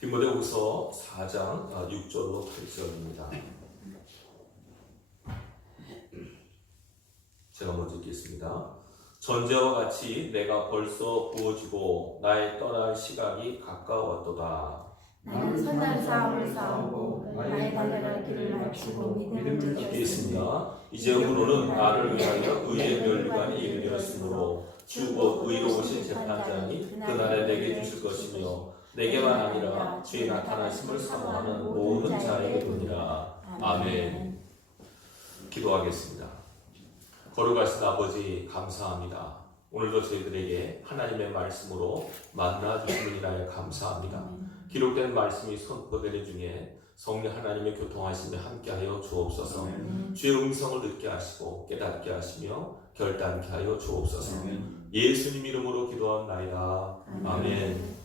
디모데후서 4장 6절로 8절입니다. 제가 먼저 읽겠습니다. 전제와 같이 내가 벌써 부어지고 나의 떠날 시각이 가까웠도다. 나는 선한 싸움을 싸우고 나의 달려갈 길을 마치고 믿음을 지켰습니다. 이제 의로는 나를 위하여 의의 면류관이 열렸으므로 주 곧 의로우신 재판장이 그날에 내게 주실 것이며 내게만 아니라 주의 나타나심을 사모하는 모든 자에게 도니라. 아멘. 기도하겠습니다. 거룩하신 아버지 감사합니다. 오늘도 저희들에게 하나님의 말씀으로 만나주심을 인하여 감사합니다. 기록된 말씀이 선포되는 중에 성령 하나님의 교통하심에 함께하여 주옵소서. 주의 음성을 듣게 하시고 깨닫게 하시며 결단케 하여 주옵소서. 예수님 이름으로 기도합나이다. 아멘.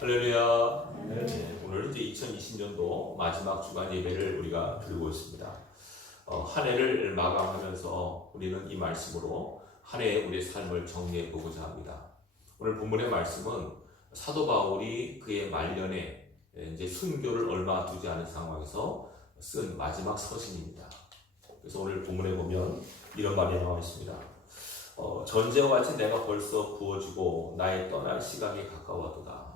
할렐루야. 네, 오늘 이제 2020년도 마지막 주간 예배를 우리가 드리고 있습니다. 한 해를 마감하면서 우리는 이 말씀으로 한 해의 우리의 삶을 정리해 보고자 합니다. 오늘 본문의 말씀은 사도 바울이 그의 말년에 이제 순교를 얼마 두지 않은 상황에서 쓴 마지막 서신입니다. 그래서 오늘 본문에 보면 이런 말이 나와 있습니다. 전제와 같이 내가 벌써 부어지고 나의 떠날 시각이 가까워도다.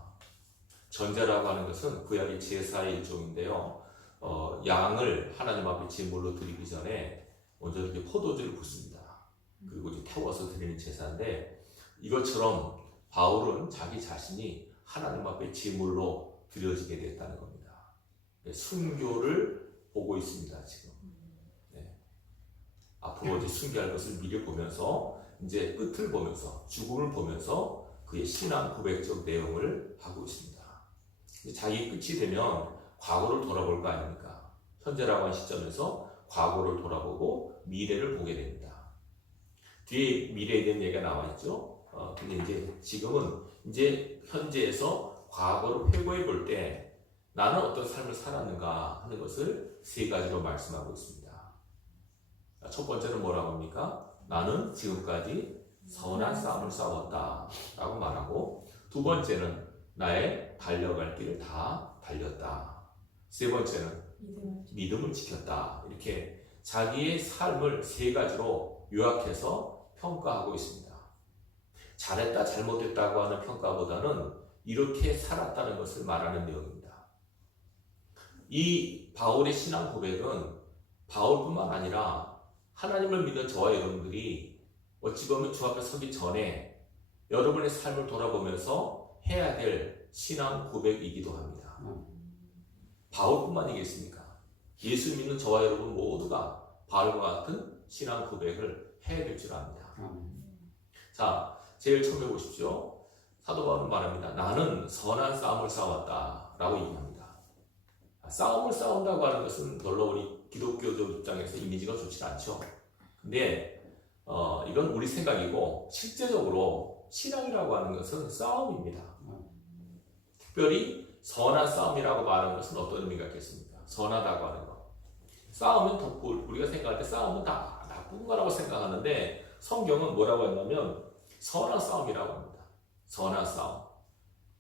전제라고 하는 것은 구약의 제사의 일종인데요. 양을 하나님 앞에 제물로 드리기 전에 먼저 이렇게 포도주를 붓습니다. 그리고 이제 태워서 드리는 제사인데, 이것처럼 바울은 자기 자신이 하나님 앞에 제물로 드려지게 됐다는 겁니다. 순교를 보고 있습니다, 지금. 네. 앞으로 이제 순교할 것을 미리 보면서, 이제 끝을 보면서, 죽음을 보면서 그의 신앙 고백적 내용을 하고 있습니다. 자기 끝이 되면 과거를 돌아볼 거 아닙니까? 현재라고 하는 시점에서 과거를 돌아보고 미래를 보게 됩니다. 뒤에 미래에 대한 얘기가 나와 있죠. 근데 이제 지금은 이제 현재에서 과거를 회고해 볼 때 나는 어떤 삶을 살았는가 하는 것을 세 가지로 말씀하고 있습니다. 첫 번째는 뭐라고 합니까? 나는 지금까지 선한 싸움을 싸웠다 라고 말하고, 두 번째는 나의 달려갈 길을 다 달렸다. 세 번째는 믿음을 지켰다. 이렇게 자기의 삶을 세 가지로 요약해서 평가하고 있습니다. 잘했다, 잘못했다고 하는 평가보다는 이렇게 살았다는 것을 말하는 내용입니다. 이 바울의 신앙 고백은 바울뿐만 아니라 하나님을 믿는 저와 여러분들이 어찌 보면 주 앞에 서기 전에 여러분의 삶을 돌아보면서 해야 될 신앙 고백이기도 합니다. 바울뿐만이겠습니까? 예수 믿는 저와 여러분 모두가 바울과 같은 신앙 고백을 해야 될 줄 압니다. 자, 제일 처음에 보십시오. 사도 바울은 말합니다. 나는 선한 싸움을 싸웠다 라고 얘기합니다. 싸움을 싸운다고 하는 것은 별로 우리 기독교적 입장에서 이미지가 좋지 않죠. 근데 이건 우리 생각이고, 실제적으로 신앙이라고 하는 것은 싸움입니다. 특별히 선한 싸움이라고 말하는 것은 어떤 의미가 있겠습니까? 선하다고 하는 것. 싸움은 우리가 생각할 때 싸움은 다 나쁜 거라고 생각하는데, 성경은 뭐라고 했냐면 선한 싸움이라고 합니다. 선한 싸움.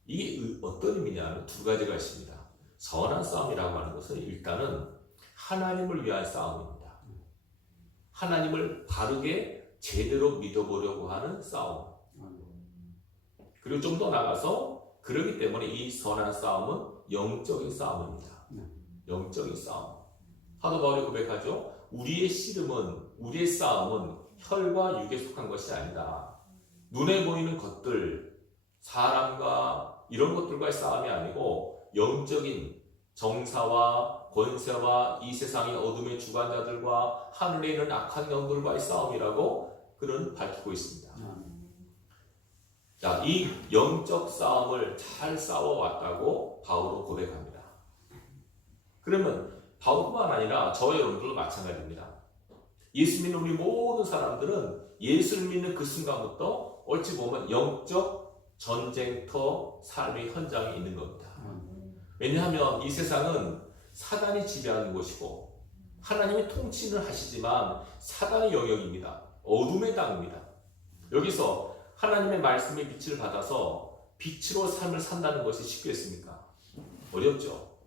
이게 어떤 의미냐면 두 가지가 있습니다. 선한 싸움이라고 하는 것은 일단은 하나님을 위한 싸움입니다. 하나님을 바르게 제대로 믿어보려고 하는 싸움. 그리고 좀 더 나가서, 그렇기 때문에 이 선한 싸움은 영적인 싸움입니다. 영적인 싸움. 사도 바울이 고백하죠. 우리의 씨름은, 우리의 싸움은 혈과 육에 속한 것이 아니다. 눈에 보이는 것들, 사람과 이런 것들과의 싸움이 아니고 영적인 정사와 권세와 이 세상의 어둠의 주관자들과 하늘에 있는 악한 영들과의 싸움이라고 그는 밝히고 있습니다. 자, 이 영적 싸움을 잘 싸워왔다고 바울은 고백합니다. 그러면 바울뿐만 아니라 저와 여러분들도 마찬가지입니다. 예수 믿는 우리 모든 사람들은 예수를 믿는 그 순간부터 어찌 보면 영적 전쟁터 삶의 현장에 있는 겁니다. 왜냐하면 이 세상은 사단이 지배하는 곳이고 하나님이 통치를 하시지만 사단의 영역입니다. 어둠의 땅입니다. 여기서 하나님의 말씀의 빛을 받아서 빛으로 삶을 산다는 것이 쉽겠습니까? 어렵죠.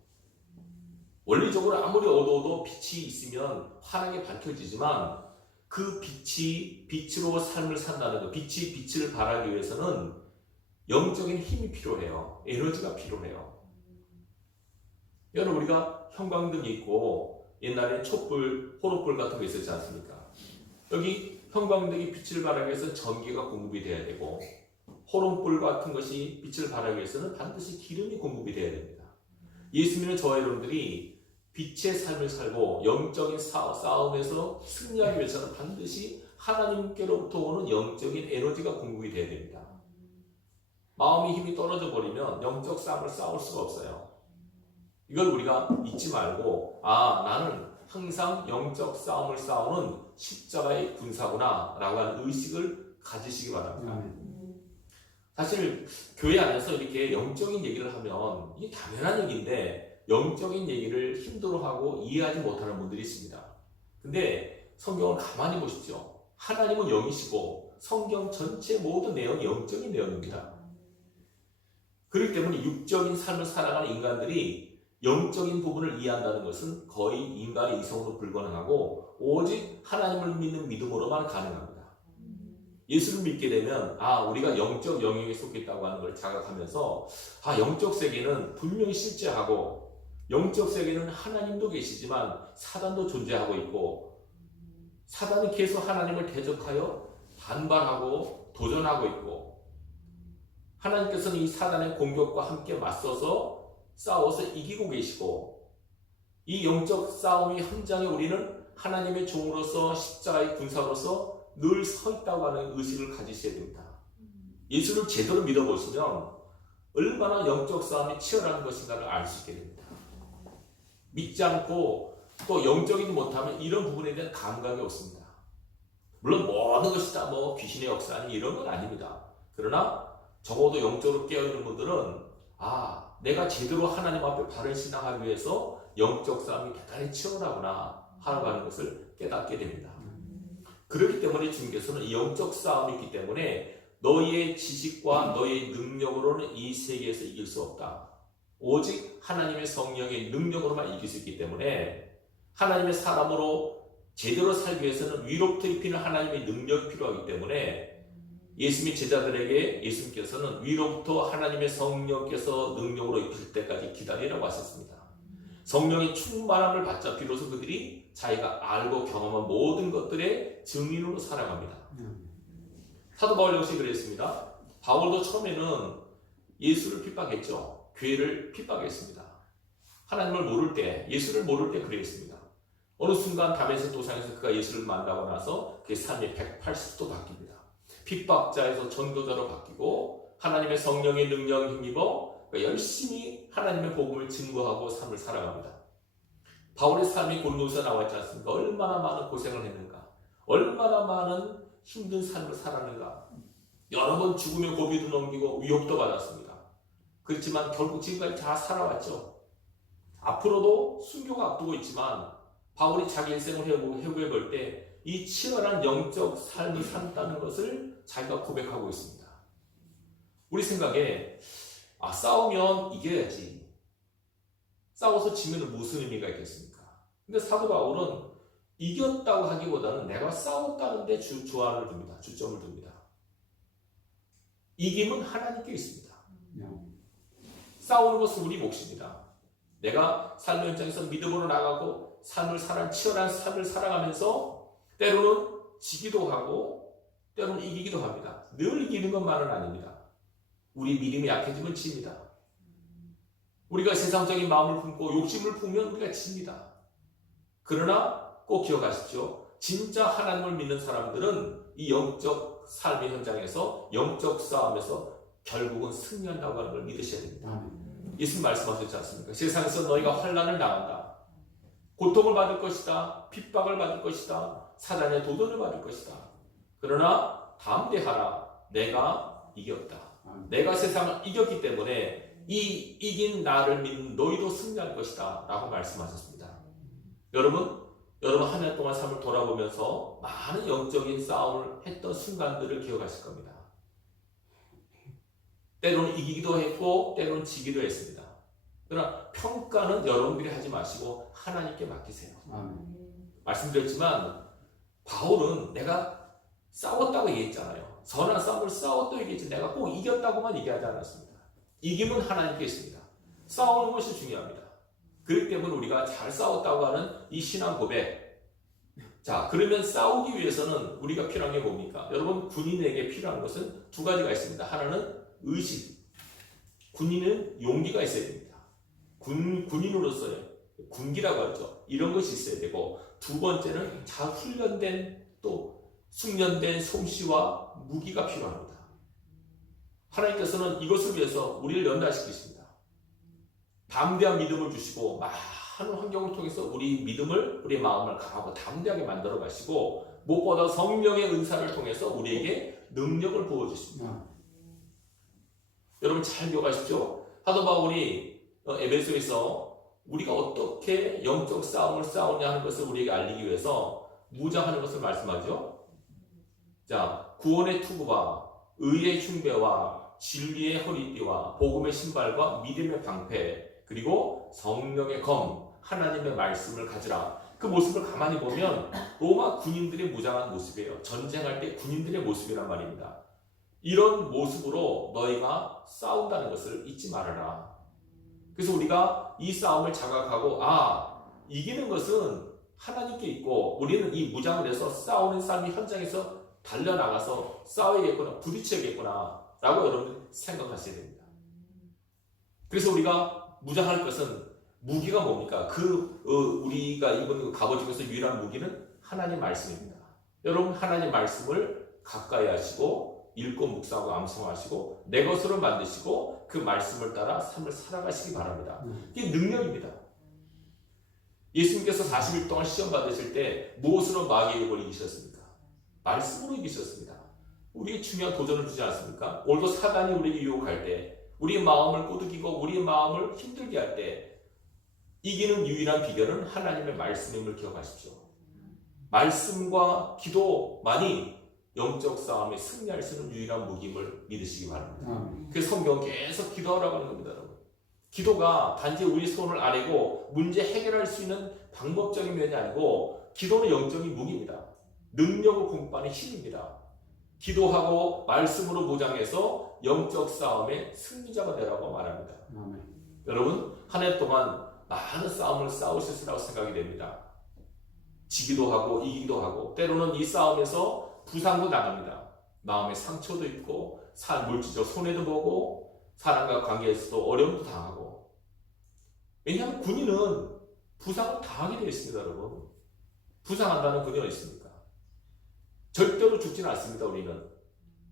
원리적으로 아무리 어두워도 빛이 있으면 환하게 밝혀지지만 그 빛으로 삶을 산다는 것, 빛이 빛을 발하기 위해서는 영적인 힘이 필요해요. 에너지가 필요해요. 여러분, 우리가 형광등이 있고 옛날에 촛불, 호로불 같은 거 있었지 않습니까? 여기 형광등이 빛을 발하기 위해서 전기가 공급이 돼야 되고, 호롱불 같은 것이 빛을 발하기 위해서는 반드시 기름이 공급이 돼야 됩니다. 예수 믿는 저와 여러분들이 빛의 삶을 살고 영적인 싸움에서 승리하기 위해서는 반드시 하나님께로부터 오는 영적인 에너지가 공급이 돼야 됩니다. 마음의 힘이 떨어져 버리면 영적 싸움을 싸울 수가 없어요. 이걸 우리가 잊지 말고, 나는 항상 영적 싸움을 싸우는 십자가의 군사구나 라고 하는 의식을 가지시기 바랍니다. 사실 교회 안에서 이렇게 영적인 얘기를 하면 이게 당연한 얘기인데 영적인 얘기를 힘들어하고 이해하지 못하는 분들이 있습니다. 근데 성경을 가만히 보십시오. 하나님은 영이시고 성경 전체 모든 내용이 영적인 내용입니다. 그렇기 때문에 육적인 삶을 살아가는 인간들이 영적인 부분을 이해한다는 것은 거의 인간의 이성으로 불가능하고 오직 하나님을 믿는 믿음으로만 가능합니다. 예수를 믿게 되면 우리가 영적 영역에 속해 있다고 하는 걸 자각하면서 영적 세계는 분명히 실제하고 영적 세계는 하나님도 계시지만 사단도 존재하고 있고 사단이 계속 하나님을 대적하여 반발하고 도전하고 있고 하나님께서는 이 사단의 공격과 함께 맞서서 싸워서 이기고 계시고 이 영적 싸움의 현장에 우리는 하나님의 종으로서 십자가의 군사로서 늘 서 있다고 하는 의식을 가지셔야 됩니다. 예수를 제대로 믿어보시면 얼마나 영적 싸움이 치열한 것인가를 알 수 있게 됩니다. 믿지 않고 또 영적이지 못하면 이런 부분에 대한 감각이 없습니다. 물론 모든 것이 다 귀신의 역사 아니 이런 건 아닙니다. 그러나 적어도 영적으로 깨어있는 분들은 내가 제대로 하나님 앞에 바른 신앙하기 위해서 영적 싸움이 대단히 치열하구나 하는 것을 깨닫게 됩니다. 그렇기 때문에 주님께서는 이 영적 싸움이 있기 때문에 너희의 지식과 너희의 능력으로는 이 세계에서 이길 수 없다. 오직 하나님의 성령의 능력으로만 이길 수 있기 때문에 하나님의 사람으로 제대로 살기 위해서는 위로부터 입히는 하나님의 능력이 필요하기 때문에 예수님의 제자들에게 예수님께서는 위로부터 하나님의 성령께서 능력으로 입힐 때까지 기다리라고 하셨습니다. 성령의 충만함을 받자 비로소 그들이 자기가 알고 경험한 모든 것들의 증인으로 살아갑니다. 사도 바울 역시 그랬습니다. 바울도 처음에는 예수를 핍박했죠. 교회를 핍박했습니다. 하나님을 모를 때, 예수를 모를 때 그랬습니다. 어느 순간 다메섹 도상에서 그가 예수를 만나고 나서 그의 삶이 180도 바뀝니다. 핍박자에서 전도자로 바뀌고 하나님의 성령의 능력에 힘입어 열심히 하나님의 복음을 증거하고 삶을 살아갑니다. 바울의 삶이 골로새에 나와 있지 않습니까? 얼마나 많은 고생을 했는가, 얼마나 많은 힘든 삶을 살았는가, 여러 번 죽음의 고비도 넘기고 위협도 받았습니다. 그렇지만 결국 지금까지 다 살아왔죠. 앞으로도 순교가 앞두고 있지만 바울이 자기 인생을 회고해 볼 때 이 치열한 영적 삶을 산다는 것을 자기가 고백하고 있습니다. 우리 생각에 싸우면 이겨야지. 싸워서 지면 무슨 의미가 있겠습니까? 근데 사도 바울은 이겼다고 하기보다는 내가 싸웠다는데 주안을 둡니다. 주점을 둡니다. 이김은 하나님께 있습니다. 싸우는 것은 우리 몫입니다. 내가 삶의 현장에서 믿음으로 나가고 치열한 삶을 살아가면서 때로는 지기도 하고 때로는 이기기도 합니다. 늘 이기는 것만은 아닙니다. 우리 믿음이 약해지면 집니다. 우리가 세상적인 마음을 품고 욕심을 품으면 우리가 집니다. 그러나 꼭 기억하십시오. 진짜 하나님을 믿는 사람들은 이 영적 삶의 현장에서 영적 싸움에서 결국은 승리한다고 하는 걸 믿으셔야 됩니다. 예수님 말씀하셨지 않습니까? 세상에서 너희가 환난을 당한다. 고통을 받을 것이다. 핍박을 받을 것이다. 사단의 도전을 받을 것이다. 그러나 담대하라. 내가 이겼다. 내가 세상을 이겼기 때문에 이 이긴 나를 믿는 너희도 승리할 것이다 라고 말씀하셨습니다. 여러분 한 해 동안 삶을 돌아보면서 많은 영적인 싸움을 했던 순간들을 기억하실 겁니다. 때로는 이기기도 했고 때로는 지기도 했습니다. 그러나 평가는 여러분들이 하지 마시고 하나님께 맡기세요. 아멘. 말씀드렸지만 바울은 내가 싸웠다고 얘기했잖아요. 선한 싸움을 싸웠다고 얘기했지 내가 꼭 이겼다고만 얘기하지 않았습니다. 이김은 하나님께 있습니다. 싸우는 것이 중요합니다. 그렇기 때문에 우리가 잘 싸웠다고 하는 이 신앙 고백. 자, 그러면 싸우기 위해서는 우리가 필요한 게 뭡니까? 여러분, 군인에게 필요한 것은 두 가지가 있습니다. 하나는 의식. 군인은 용기가 있어야 됩니다. 군인으로서의 군기라고 하죠. 이런 것이 있어야 되고, 두 번째는 잘 훈련된 또 숙련된 솜씨와 무기가 필요합니다. 하나님께서는 이것을 위해서 우리를 연단시키십니다. 담대한 믿음을 주시고 많은 환경을 통해서 우리 믿음을, 우리 마음을 강하고 담대하게 만들어 가시고, 무엇보다 성령의 은사를 통해서 우리에게 능력을 부어주십니다. 여러분 잘 기억하십시오. 사도 바울이 에베소에서 우리가 어떻게 영적 싸움을 싸우냐 하는 것을 우리에게 알리기 위해서 무장하는 것을 말씀하죠. 자, 구원의 투구와 의의 흉배와 진리의 허리띠와 복음의 신발과 믿음의 방패, 그리고 성령의 검, 하나님의 말씀을 가지라. 그 모습을 가만히 보면 로마 군인들의 무장한 모습이에요. 전쟁할 때 군인들의 모습이란 말입니다. 이런 모습으로 너희가 싸운다는 것을 잊지 말아라. 그래서 우리가 이 싸움을 자각하고, 이기는 것은 하나님께 있고 우리는 이 무장을 해서 싸우는 싸움이 현장에서 달려나가서 싸워야겠구나, 부딪혀야겠구나 라고 여러분 생각하셔야 됩니다. 그래서 우리가 무장할 것은 무기가 뭡니까? 우리가 입은 그 갑옷 중에서 유일한 무기는 하나님 말씀입니다. 여러분 하나님 말씀을 가까이 하시고 읽고 묵상하고 암송하시고 내 것으로 만드시고 그 말씀을 따라 삶을 살아가시기 바랍니다. 이게 능력입니다. 예수님께서 40일 동안 시험 받으실 때 무엇으로 마귀의 유혹을 이기셨습니까? 말씀으로 이기셨습니다. 우리에게 중요한 도전을 주지 않습니까? 오늘도 사단이 우리에게 유혹할 때, 우리의 마음을 꼬드기고 우리의 마음을 힘들게 할 때 이기는 유일한 비결은 하나님의 말씀임을 기억하십시오. 말씀과 기도만이 영적 싸움에 승리할 수 있는 유일한 무기임을 믿으시기 바랍니다. 그래서 성경은 계속 기도하라고 하는 겁니다. 여러분. 기도가 단지 우리 손을 아래고 문제 해결할 수 있는 방법적인 면이 아니고, 기도는 영적인 무기입니다. 능력을 공부하는 힘입니다. 기도하고 말씀으로 무장해서 영적 싸움의 승리자가 되라고 말합니다. 여러분 한 해 동안 많은 싸움을 싸우셨으라고 생각이 됩니다. 지기도 하고 이기기도 하고, 때로는 이 싸움에서 부상도 나갑니다. 마음의 상처도 있고, 물질적 손해도 보고, 사람과 관계에서도 어려움도 당하고. 왜냐하면 군인은 부상을 당하게 되어 있습니다. 여러분, 부상한다는 군인이 어디 있습니까? 절대로 죽지는 않습니다. 우리는.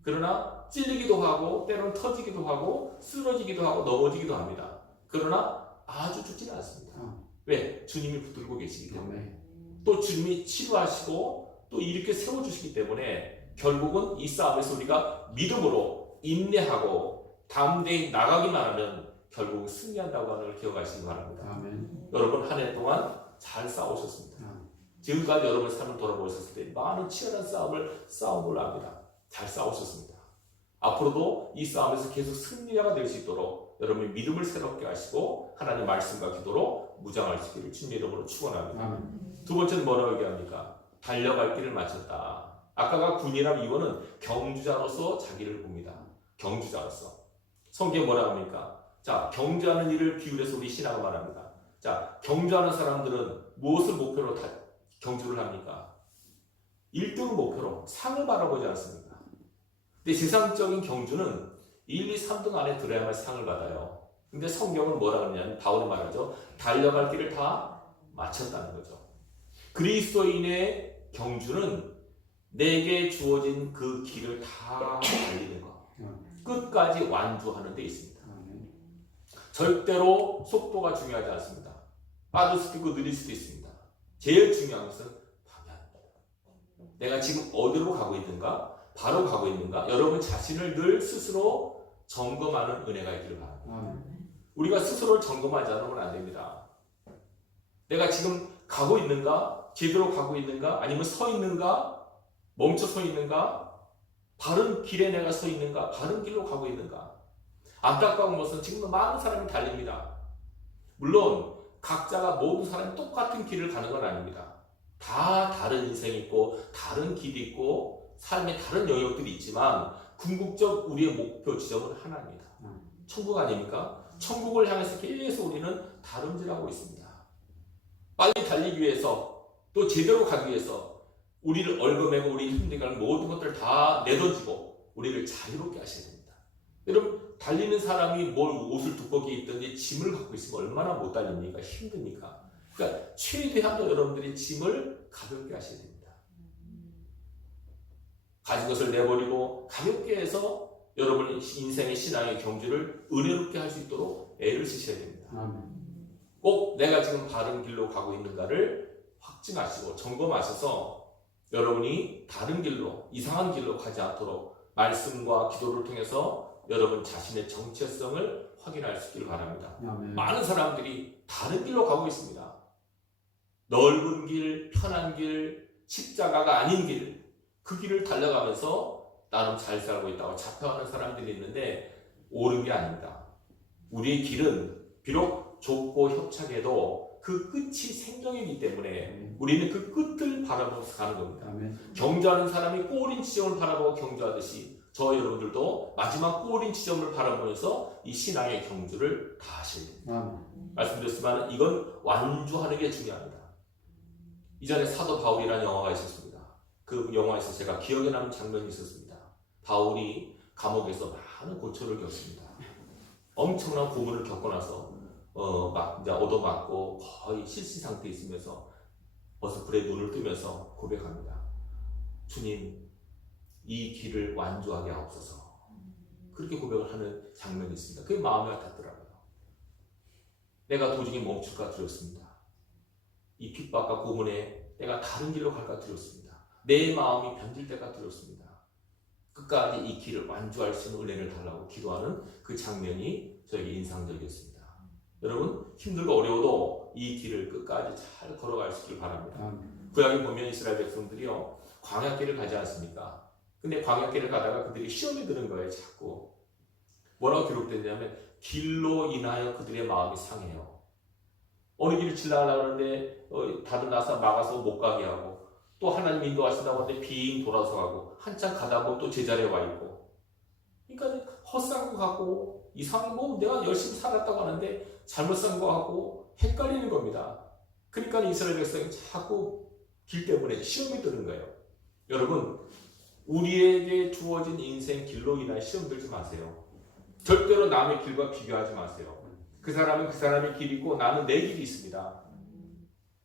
그러나 찔리기도 하고, 때로는 터지기도 하고, 쓰러지기도 하고, 넘어지기도 합니다. 그러나 아주 죽지는 않습니다. 왜? 주님이 붙들고 계시기 때문에. 또 주님이 치료하시고 또 이렇게 세워주시기 때문에 결국은 이 싸움에서 우리가 믿음으로 인내하고 담대히 나가기만 하면 결국은 승리한다고 하는 걸 기억하시기 바랍니다. 여러분 한 해 동안 잘 싸우셨습니다. 지금까지 여러분 삶을 돌아보셨을 때 많은 치열한 싸움을 합니다. 잘 싸우셨습니다. 앞으로도 이 싸움에서 계속 승리자가 될 수 있도록 여러분의 믿음을 새롭게 하시고 하나님의 말씀과 기도로 무장하시기를 주님의 이름으로 축원합니다. 두 번째는 뭐라고 얘기합니까? 달려갈 길을 마쳤다. 아까가 군이라는 이거는 경주자로서 자기를 봅니다. 경주자로서. 성경에 뭐라고 합니까? 자, 경주하는 일을 비유해서 우리 신앙을 말합니다. 자, 경주하는 사람들은 무엇을 목표로 경주를 합니까? 1등을 목표로 상을 바라보지 않습니까? 근데 세상적인 경주는 1, 2, 3등 안에 들어야만 상을 받아요. 근데 성경은 뭐라고 하냐면 바울이 말하죠. 달려갈 길을 다 마쳤다는 거죠. 그리스도인의 경주는 내게 주어진 그 길을 다 달리는 거. 끝까지 완주하는 데 있습니다. 절대로 속도가 중요하지 않습니다. 빠를 수도 있고 느릴 수도 있습니다. 제일 중요한 것은 방향입니다. 내가 지금 어디로 가고 있는가? 바로 가고 있는가? 여러분 자신을 늘 스스로 점검하는 은혜가 있기를 바랍니다. 우리가 스스로를 점검하지 않으면 안 됩니다. 내가 지금 가고 있는가? 제대로 가고 있는가? 아니면 서 있는가? 멈춰 서 있는가? 바른 길에 내가 서 있는가? 바른 길로 가고 있는가? 안타까운 것은 지금 많은 사람이 달립니다. 물론 각자가 모든 사람이 똑같은 길을 가는 건 아닙니다. 다 다른 인생이 있고 다른 길이 있고 삶의 다른 영역들이 있지만 궁극적 우리의 목표 지점은 하나입니다. 천국 아닙니까? 천국을 향해서 계속 우리는 다름질하고 있습니다. 빨리 달리기 위해서 또 제대로 가기 위해서 우리를 얽어매고 우리 힘들게 하는 모든 것들을 다 내던지고 우리를 자유롭게 하셔야 됩니다. 여러분 달리는 사람이 뭘 옷을 두껍게 입든지 짐을 갖고 있으면 얼마나 못 달립니까? 힘듭니까? 그러니까 최대한도 여러분들이 짐을 가볍게 하셔야 됩니다. 가진 것을 내버리고 가볍게 해서 여러분의 인생의 신앙의 경주를 은혜롭게 할 수 있도록 애를 쓰셔야 됩니다. 꼭 내가 지금 바른 길로 가고 있는가를 확증하시고 점검하셔서 여러분이 다른 길로 이상한 길로 가지 않도록 말씀과 기도를 통해서 여러분 자신의 정체성을 확인할 수 있기를 바랍니다. 많은 사람들이 다른 길로 가고 있습니다. 넓은 길, 편한 길, 십자가가 아닌 길, 그 길을 달려가면서 나는 잘 살고 있다고 자평하는 사람들이 있는데 옳은 게 아닙니다. 우리의 길은 비록 좁고 협착해도 그 끝이 생명이기 때문에 우리는 그 끝을 바라보면서 가는 겁니다. 경주하는 사람이 꼬린 지점을 바라보고 경주하듯이 저 여러분들도 마지막 꼬린 지점을 바라보면서 이 신앙의 경주를 다 하셔야 됩니다. 말씀드렸지만 이건 완주하는 게 중요합니다. 이전에 사도 바울이라는 영화가 있었습니다. 그 영화에서 제가 기억에 남는 장면이 있었습니다. 바울이 감옥에서 많은 고초를 겪습니다. 엄청난 고문을 겪고 나서 막 이제 얻어맞고 거의 실시 상태에 있으면서 어서 불에 눈을 뜨면서 고백합니다. 주님, 이 길을 완주하게 하옵소서. 그렇게 고백을 하는 장면이 있습니다. 그게 마음에 와닿더라고요. 내가 도중에 멈출까 두렵습니다. 이 핍박과 고문에 내가 다른 길로 갈까 두렵습니다. 내 마음이 변질 때가 두렵습니다. 끝까지 이 길을 완주할 수 있는 은혜를 달라고 기도하는 그 장면이 저에게 인상적이었습니다. 여러분 힘들고 어려워도 이 길을 끝까지 잘 걸어갈 수 있길 바랍니다. 구약에 보면 이스라엘 백성들이요 광야길을 가지 않습니까? 근데 광야길을 가다가 그들이 시험에 드는 거예요. 자꾸 뭐라고 기록됐냐면 길로 인하여 그들의 마음이 상해요. 어느 길을 지나가려고 하는데 다른 나사 막아서 못 가게 하고 또 하나님 인도하신다고 하는데 빙 돌아서 가고 한참 가다 보면 또 제자리에 와 있고 그러니까 헛산 것 같고 이상한 뭐 내가 열심히 살았다고 하는데 잘못 산 것 같고 헷갈리는 겁니다. 그러니까 이스라엘 백성이 자꾸 길 때문에 시험이 드는 거예요. 여러분 우리에게 주어진 인생 길로 인하여 시험 들지 마세요. 절대로 남의 길과 비교하지 마세요. 그 사람은 그 사람의 길이 있고 나는 내 길이 있습니다.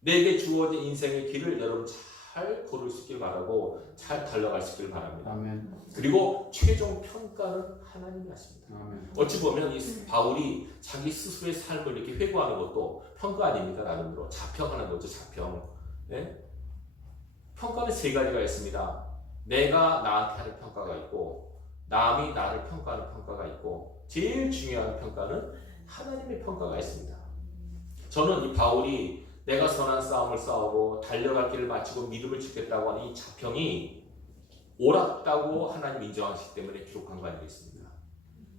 내게 주어진 인생의 길을 여러분 잘 걸을 수 있길 바라고 잘 달려갈 수 있길 바랍니다. 아멘. 그리고 최종 평가는 하나님이 하십니다. 아멘. 어찌 보면 이 바울이 자기 스스로의 삶을 이렇게 회고하는 것도 평가 아닙니까? 나름대로 자평하는 거죠. 자평. 네? 평가는 세 가지가 있습니다. 내가 나한테 하는 평가가 있고 남이 나를 평가하는 평가가 있고 제일 중요한 평가는 하나님의 평가가 있습니다. 저는 이 바울이 내가 선한 싸움을 싸우고 달려갈 길을 마치고 믿음을 지켰다고 하는 이 자평이 옳았다고 하나님 인정하시기 때문에 기록한 거 아니겠습니까?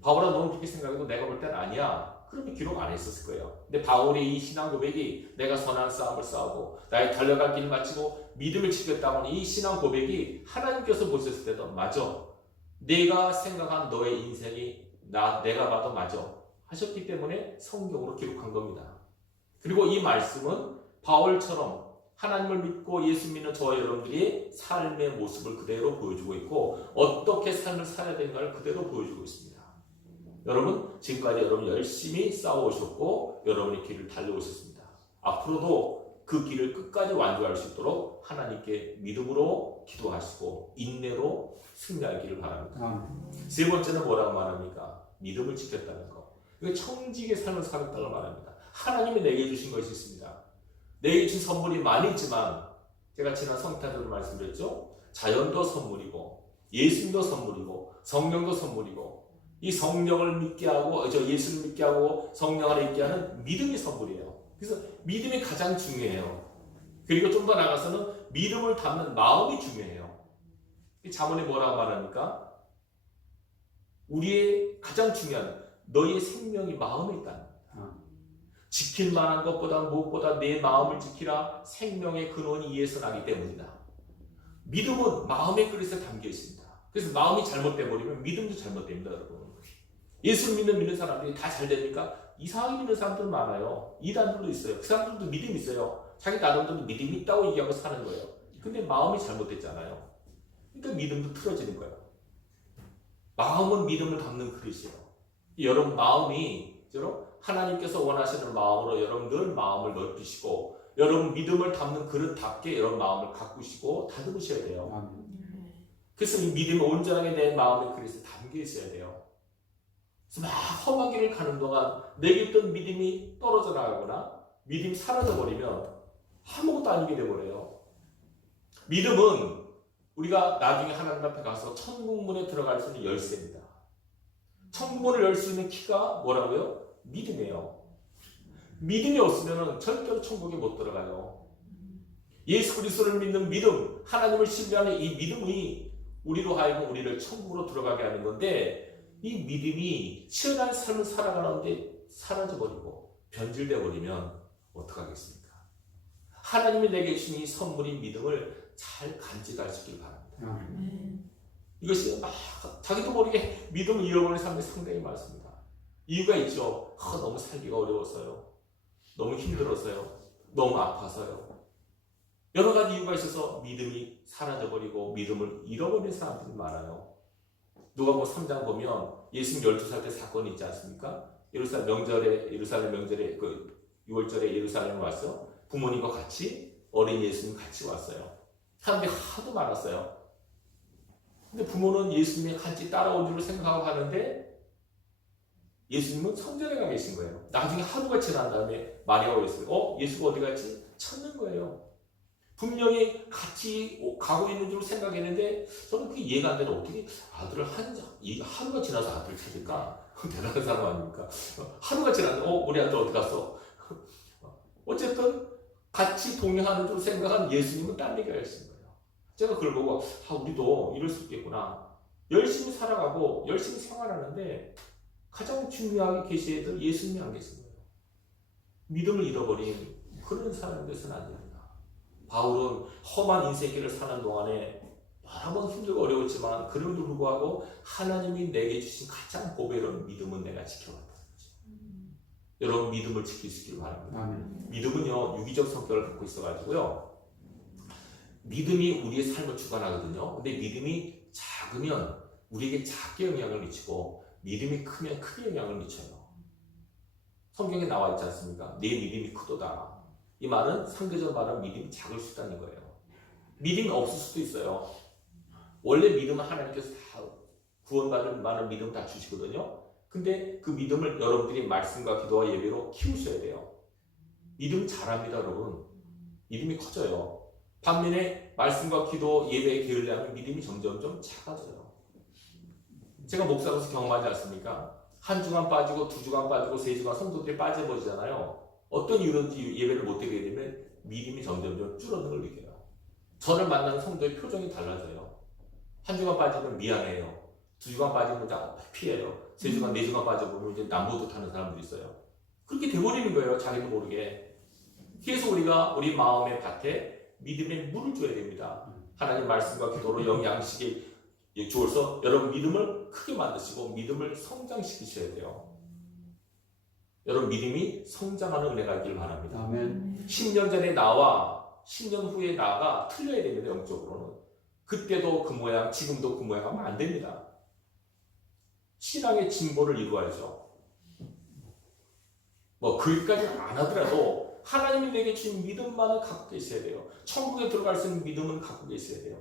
바울아 너는 그렇게 생각해도 내가 볼 때는 아니야. 그러면 기록 안 했었을 거예요. 근데 바울의 이 신앙 고백이 내가 선한 싸움을 싸우고 나의 달려갈 길을 마치고 믿음을 지켰다고 하는 이 신앙 고백이 하나님께서 보셨을 때도 맞아. 내가 생각한 너의 인생이 내가 봐도 맞아. 하셨기 때문에 성경으로 기록한 겁니다. 그리고 이 말씀은 바울처럼 하나님을 믿고 예수 믿는 저와 여러분들이 삶의 모습을 그대로 보여주고 있고 어떻게 삶을 살아야 되는가를 그대로 보여주고 있습니다. 여러분 지금까지 여러분 열심히 싸워오셨고 여러분의 길을 달려오셨습니다. 앞으로도 그 길을 끝까지 완주할 수 있도록 하나님께 믿음으로 기도하시고 인내로 승리하기를 바랍니다. 세 번째는 뭐라고 말합니까? 믿음을 지켰다는 것. 이거 청지기의 삶을 살았다고 말합니다. 하나님이 내게 주신 것이 있습니다. 내게 주신 선물이 많이 있지만 제가 지난 성탄절로 말씀드렸죠. 자연도 선물이고 예수님도 선물이고 성령도 선물이고 이 성령을 믿게 하고 예수를 믿게 하고 성령 안에 있게 하는 믿음이 선물이에요. 그래서 믿음이 가장 중요해요. 그리고 좀 더 나아가서는 믿음을 담는 마음이 중요해요. 이 잠언에 뭐라고 말합니까? 우리의 가장 중요한 너희의 생명이 마음에 있다는 겁니다. 지킬 만한 것보다 무엇보다 내 마음을 지키라. 생명의 근원이 이에서 나기 때문이다. 믿음은 마음의 그릇에 담겨 있습니다. 그래서 마음이 잘못돼 버리면 믿음도 잘못됩니다, 여러분. 예수 믿는 사람들이 다 잘 됩니까? 이상하게 믿는 사람들 많아요. 이단들도 있어요. 그 사람들도 믿음이 있어요. 자기 나름대로 믿음이 있다고 얘기하고 사는 거예요. 근데 마음이 잘못됐잖아요. 그러니까 믿음도 틀어지는 거예요. 마음은 믿음을 담는 그릇이에요. 여러분 마음이 하나님께서 원하시는 마음으로 여러분 늘 마음을 넓히시고 여러분 믿음을 담는 그릇답게 여러분 마음을 가꾸시고 다듬으셔야 돼요. 그래서 이 믿음이 온전하게 내 마음의 그릇에 담겨 있어야 돼요. 그래서 막 험한 길을 가는 동안 내게 있던 믿음이 떨어져 나가거나 믿음이 사라져 버리면 아무것도 아니게 돼버려요. 믿음은 우리가 나중에 하나님 앞에 가서 천국문에 들어갈 수 있는 열쇠입니다. 천국문을 열 수 있는 키가 뭐라고요? 믿음이에요. 믿음이 없으면 절대로 천국에 못 들어가요. 예수 그리스도를 믿는 믿음, 하나님을 신뢰하는 이 믿음이 우리로 하여금 우리를 천국으로 들어가게 하는 건데 이 믿음이 치열한 삶을 살아가는데 사라져버리고 변질되어 버리면 어떡하겠습니까? 하나님이 내게 주신 이 선물인 믿음을 잘 간직할 수 있길 바랍니다. 이것이 막 자기도 모르게 믿음을 잃어버리는 사람들이 상당히 많습니다. 이유가 있죠. 너무 살기가 어려워서요. 너무 힘들어서요. 너무 아파서요. 여러 가지 이유가 있어서 믿음이 사라져버리고 믿음을 잃어버리는 사람들이 많아요. 누가복음 3장 보면 예수님 12살 때 사건이 있지 않습니까? 예루살렘 명절에 그 6월절에 예루살렘에 와서 부모님과 같이 어린 예수님 같이 왔어요. 사람들이 하도 많았어요. 근데 부모는 예수님이 같이 따라온 줄 생각하고 하는데 예수님은 성전에 가 계신 거예요. 나중에 하루가 지난 다음에 마리아가 왔어요. 예수가 어디 갔지? 찾는 거예요. 분명히 같이 가고 있는 줄 생각했는데 저는 그게 이해가 안 되는 어떻게 아들을 하루가 지나서 아들을 찾을까? 대단한 사람 아닙니까? 하루가 지났는데 우리 아들 어디 갔어? 어쨌든 같이 동행하는 줄 생각한 예수님은 딴 얘기를 하신 거예요. 제가 그걸 보고 우리도 이럴 수 있겠구나. 열심히 살아가고 열심히 생활하는데 가장 중요하게 계셔야 될 예수님이 안 계신 거예요. 믿음을 잃어버린 그런 사람이 되서는 안 됩니다. 바울은 험한 인생길을 사는 동안에 여러 번 힘들고 어려웠지만 그럼에도 불구하고 하나님이 내게 주신 가장 고배로운 믿음은 내가 지켜왔다는 거죠. 여러분 믿음을 지킬 수 있기를 바랍니다. 믿음은요 유기적 성격을 갖고 있어가지고요 믿음이 우리의 삶을 주관하거든요. 근데 믿음이 작으면 우리에게 작게 영향을 미치고 믿음이 크면 크게 영향을 미쳐요. 성경에 나와 있지 않습니까? 내 믿음이 크도다. 이 말은 상대적으로 말하면 믿음이 작을 수 있다는 거예요. 믿음이 없을 수도 있어요. 원래 믿음은 하나님께서 다 구원받을 만한 믿음 다 주시거든요. 근데 그 믿음을 여러분들이 말씀과 기도와 예배로 키우셔야 돼요. 믿음 잘합니다, 여러분. 믿음이 커져요. 반면에 말씀과 기도, 예배에 게을리하면 믿음이 점점점 작아져요. 제가 목사로서 경험하지 않습니까? 한 주간 빠지고 두 주간 빠지고 세 주간 성도들이 빠져버리잖아요. 어떤 이유든지 예배를 못하게 되면 믿음이 점점점 줄어드는 걸 느껴요. 저를 만나는 성도의 표정이 달라져요. 한 주간 빠지면 미안해요. 두 주간 빠지면 피해요. 세 주간, 네 주간 빠져보면 이제 남보듯 하는 사람들이 있어요. 그렇게 돼버리는 거예요. 자기도 모르게. 그래서 우리가 우리 마음의 밭에 믿음의 물을 줘야 됩니다. 하나님 말씀과 기도로 영양식이 주어서 여러분 믿음을 크게 만드시고 믿음을 성장시키셔야 돼요. 여러분 믿음이 성장하는 은혜가 있길 바랍니다. 아멘. 10년 전에 나와 10년 후에 나가 틀려야 됩니다. 영적으로는. 그때도 그 모양, 지금도 그 모양 하면 안 됩니다. 신앙의 진보를 이루어야죠. 그까지 안 하더라도 하나님이 내게 주신 믿음만은 갖고 계셔야 돼요. 천국에 들어갈 수 있는 믿음은 갖고 계셔야 돼요.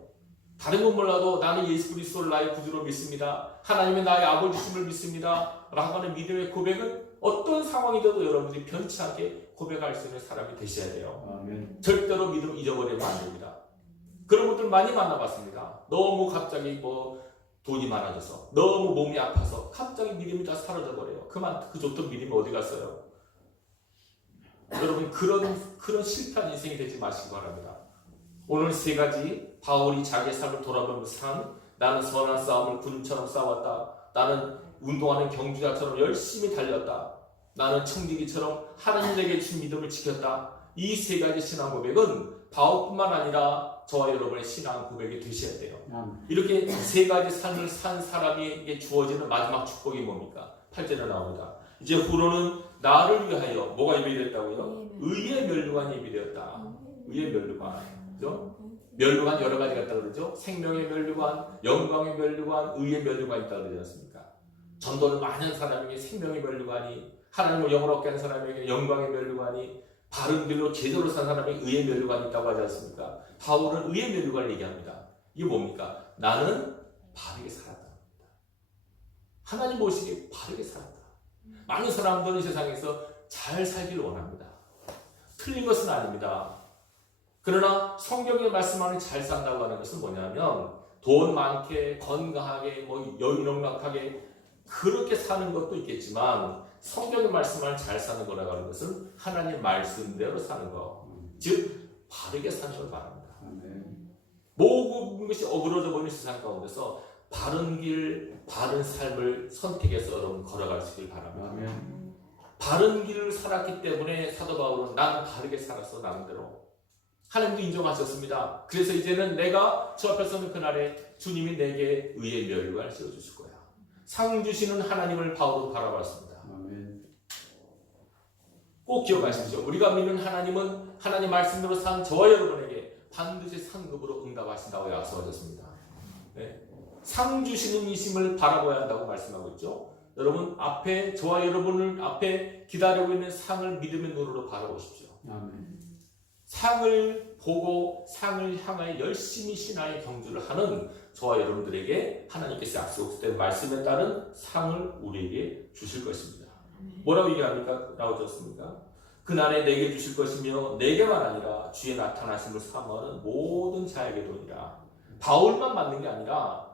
다른 건 몰라도 나는 예수 그리스도를 나의 구주로 믿습니다. 하나님의 나의 아버지심을 믿습니다. 라고 하는 믿음의 고백은 어떤 상황이라도 여러분들이 변치 않게 고백할 수 있는 사람이 되셔야 돼요. 아멘. 절대로 믿음 잊어버리면 안 됩니다. 그런 분들 많이 만나봤습니다. 너무 갑자기 돈이 많아져서 너무 몸이 아파서 갑자기 믿음이 다 사라져버려요. 그 좋던 믿음이 어디 갔어요? 여러분 그런 실패한 인생이 되지 마시기 바랍니다. 오늘 세 가지 바울이 자기의 삶을 돌아보면서 한 나는 선한 싸움을 군인처럼 싸웠다. 나는 운동하는 경주자처럼 열심히 달렸다. 나는 청지기처럼 하나님에게 준 믿음을 지켰다. 이 세 가지 신앙 고백은 바울뿐만 아니라 저와 여러분의 신앙 고백이 되셔야 돼요. 이렇게 세 가지 삶을 산 사람에게 주어지는 마지막 축복이 뭡니까? 8절에 나옵니다. 이제 후로는 나를 위하여 뭐가 예비되었다고요? 의의 멸류관이 예비되었다. 의의 멸류관. 그죠? 멸류관 여러 가지가 있다고 그러죠. 생명의 멸류관, 영광의 멸류관, 의의 멸류관이 있다고 그러지 않습니까? 전도를 많이 한 사람에게 생명의 멸류관이, 하나님을 영을 얻게 한 사람에게 영광의 멸류관이, 바른 길로 제대로 산 사람에게 의의 멸류관이 있다고 하지 않습니까? 바울은 의의 멸류관을 얘기합니다. 이게 뭡니까? 나는 바르게 살았다. 하나님 보시기에 바르게 살았다. 많은 사람들은 이 세상에서 잘 살기를 원합니다. 틀린 것은 아닙니다. 그러나 성경에 말씀하는 잘 산다고 하는 것은 뭐냐면 돈 많게, 건강하게, 여유넉넉하게 그렇게 사는 것도 있겠지만 성경에 말씀하는 잘 사는 거라고 하는 것은 하나님 말씀대로 사는 것, 즉 바르게 사는 걸 말합니다. 모든 것이 어그러져 버리는 세상 가운데서 바른 길, 바른 삶을 선택해서 여러분 걸어갈 수 있길 바랍니다. 바른 길을 살았기 때문에 사도 바울은 나는 바르게 살았어 나름대로. 하나님도 인정하셨습니다. 그래서 이제는 내가 저 앞에 서는 그날에 주님이 내게 의의 멸류관을 씌워주실 거야. 상 주시는 하나님을 바울은 바라봤습니다. 꼭 기억하십시오. 우리가 믿는 하나님은 하나님 말씀대로 산 저와 여러분에게 반드시 상급으로 응답하신다고 약속하셨습니다. 네. 상 주시는 이심을 바라봐야 한다고 말씀하고 있죠. 여러분 앞에 저와 여러분을 앞에 기다리고 있는 상을 믿음의 눈으로 바라보십시오. 상을 보고 상을 향하여 열심히 신앙의 경주를 하는 저와 여러분들에게 하나님께서 약속된 말씀에 따른 상을 우리에게 주실 것입니다. 뭐라고 얘기합니까? 나오셨습니까? 그날에 내게 주실 것이며 내게만 아니라 주의 나타나심을 사모하는 모든 자에게도니라. 바울만 맞는 게 아니라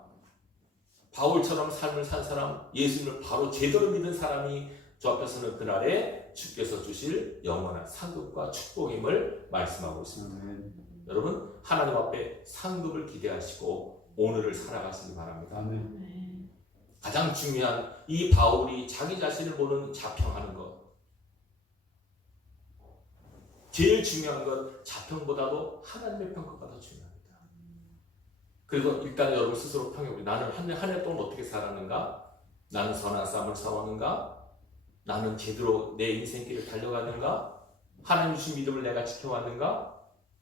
바울처럼 삶을 산 사람, 예수님을 바로 제대로 믿는 사람이 저 앞에서는 그날에 주께서 주실 영원한 상급과 축복임을 말씀하고 있습니다. 여러분 하나님 앞에 상급을 기대하시고 오늘을 살아가시기 바랍니다. 가장 중요한 이 바울이 자기 자신을 보는 자평하는 것, 제일 중요한 건 자평보다도 하나님의 평가가 더 중요합니다. 그래서 일단 여러분 스스로 평해보세요. 나는 한 해 동안 어떻게 살았는가? 나는 선한 싸움을 싸웠는가? 나는 제대로 내 인생길을 달려가는가? 하나님 주신 믿음을 내가 지켜왔는가?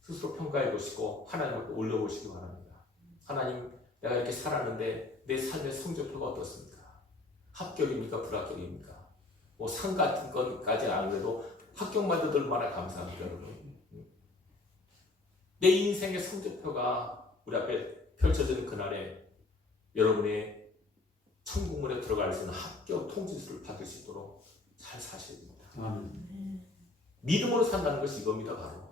스스로 평가해보시고 하나님 앞에 올려보시기 바랍니다. 하나님, 내가 이렇게 살았는데 내 삶의 성적표가 어떻습니까? 합격입니까? 불합격입니까? 뭐 상 같은 것까지 안 그래도 합격만 해도 얼마나 감사합니까, 여러분? 내 인생의 성적표가 우리 앞에 펼쳐지는 그날에 여러분의 천국문에 들어갈 수 있는 합격 통지서를 받을 수 있도록 잘 사셔야 됩니다. 믿음으로 산다는 것이 이겁니다. 바로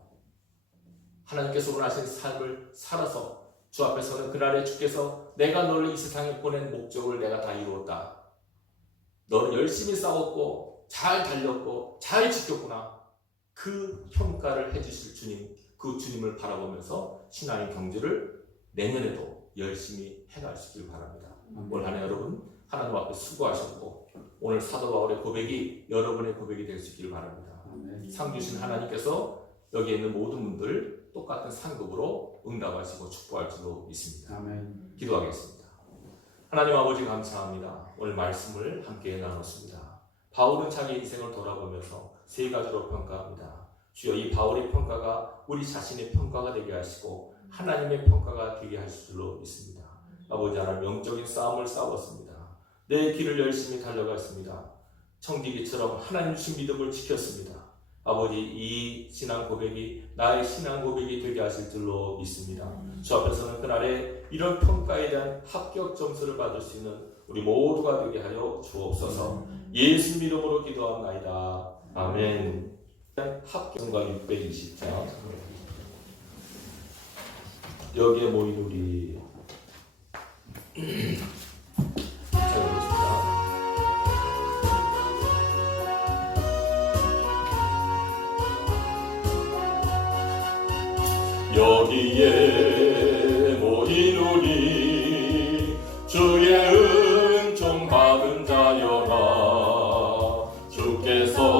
하나님께서 원하시는 삶을 살아서 주 앞에 서는 그날에 주께서 내가 너를 이 세상에 보낸 목적을 내가 다 이루었다. 너는 열심히 싸웠고 잘 달렸고 잘 지켰구나. 그 평가를 해주실 주님, 그 주님을 바라보면서 신앙의 경주를 내년에도 열심히 해갈 수 있길 바랍니다. 올 한 해 여러분 하나님 앞에 수고하셨고 오늘 사도 바울의 고백이 여러분의 고백이 될 수 있길 바랍니다. 상 주신 하나님께서 여기에 있는 모든 분들 똑같은 상급으로 응답하시고 축복할 줄로 믿습니다. 기도하겠습니다. 하나님 아버지 감사합니다. 오늘 말씀을 함께 나눴습니다. 바울은 자기 인생을 돌아보면서 세 가지로 평가합니다. 주여 이 바울의 평가가 우리 자신의 평가가 되게 하시고 하나님의 평가가 되게 하실 줄로 믿습니다. 아버지 하나님 영적인 싸움을 싸웠습니다. 내 길을 열심히 달려갔습니다. 청지기처럼 하나님 주신 믿음을 지켰습니다. 아버지 이 신앙 고백이 나의 신앙 고백이 되게 하실 줄로 믿습니다. 주 앞에서는 그날에 이런 평가에 대한 합격 점수를 받을 수 있는 우리 모두가 되게 하여 주옵소서. 예수 이름으로 기도합나이다. 아멘. 합격과 620장 여기에 모인 우리 여기에 모인 우리 주의 은총 받은 자여라. 주께서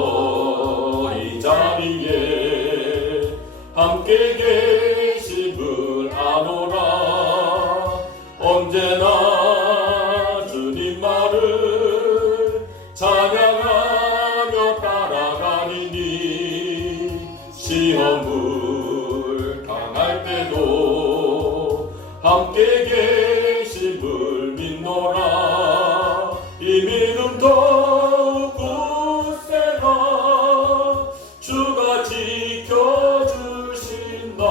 찬양하며 따라가리니 시험을 당할 때도 함께 계심을 믿노라. 이 믿음 더욱 굳세라. 주가 지켜주신다.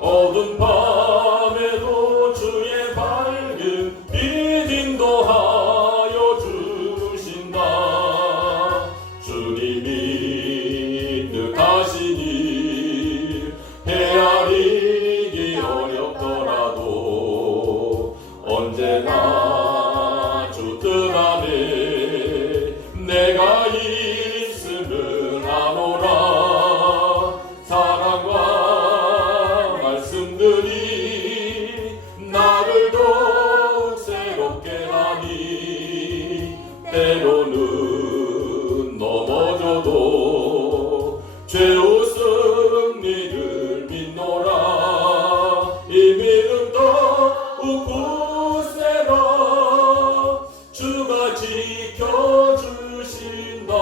어두운 밤에도 주의 밝은 빛 인도하여 주신다. 주님이 뜻하시니 헤아리기 어렵더라도 언제나 주 뜻 안에 내가 있음을 아노라. 사랑과 말씀들이 나를 더욱 새롭게 하니 때로는 넘어져도 죄의 승리를 믿노라. 이 믿음 더욱 굳세라. 주가 지켜주신다.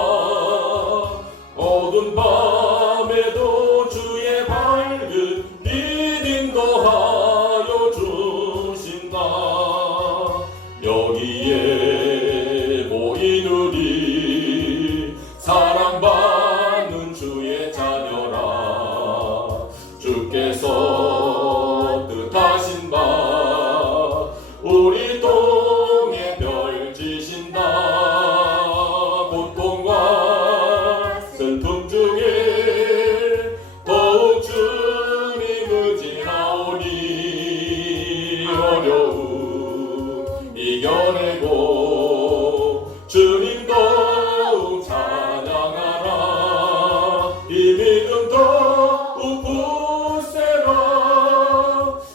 어두운 밤에도 주의 밝은 빛 인도하여 주신다. 여기에 모인 우리 사랑받는 주의 자녀라. 주께서 뜻하신 바 우리 동에 펼치신다. 고통과 슬픔 중에 더욱 주님 의지하오니 어려움 이겨내고 주님 더욱 찬양하라. 이 믿음 더욱 굳세라.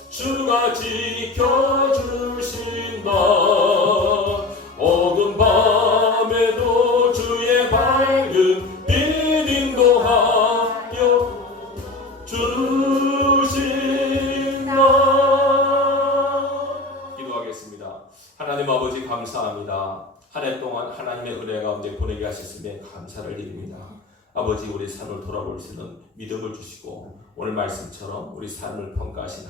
주가 지켜주신다. 어두운 밤에도 주의 밝은 빛 인도하여 주신다. 기도하겠습니다. 하나님 아버지 감사합니다. 한 해 동안 하나님의 은혜 가운데 보내게 하셨음에 감사를 드립니다. 아버지, 우리 삶을 돌아볼 수 있는 믿음을 주시고 오늘 말씀처럼 우리 삶을 평가하신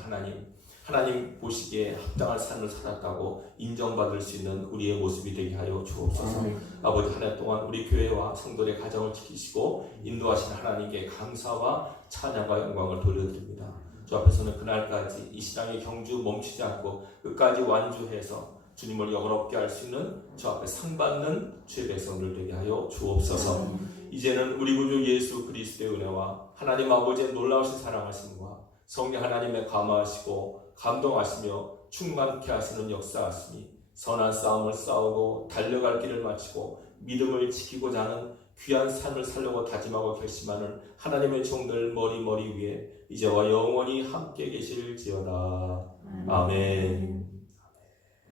하나님 보시기에 합당한 삶을 살았다고 인정받을 수 있는 우리의 모습이 되게 하여 주옵소서. 아버지, 한 해 동안 우리 교회와 성도의 가정을 지키시고 인도하신 하나님께 감사와 찬양과 영광을 돌려드립니다. 주 앞에서는 그날까지 이 신앙의 경주 멈추지 않고 끝까지 완주해서 주님을 영원롭게 할 수 있는 주 앞에 상받는 주의 백성들 되게 하여 주옵소서. 이제는 우리 구주 예수 그리스도의 은혜와 하나님 아버지의 놀라우신 사랑하심과 성령 하나님의 감화하시고 감동하시며 충만케 하시는 역사하시니 선한 싸움을 싸우고 달려갈 길을 마치고 믿음을 지키고자 하는 귀한 삶을 살려고 다짐하고 결심하는 하나님의 종들 머리 위에 이제와 영원히 함께 계실지어다. 아멘.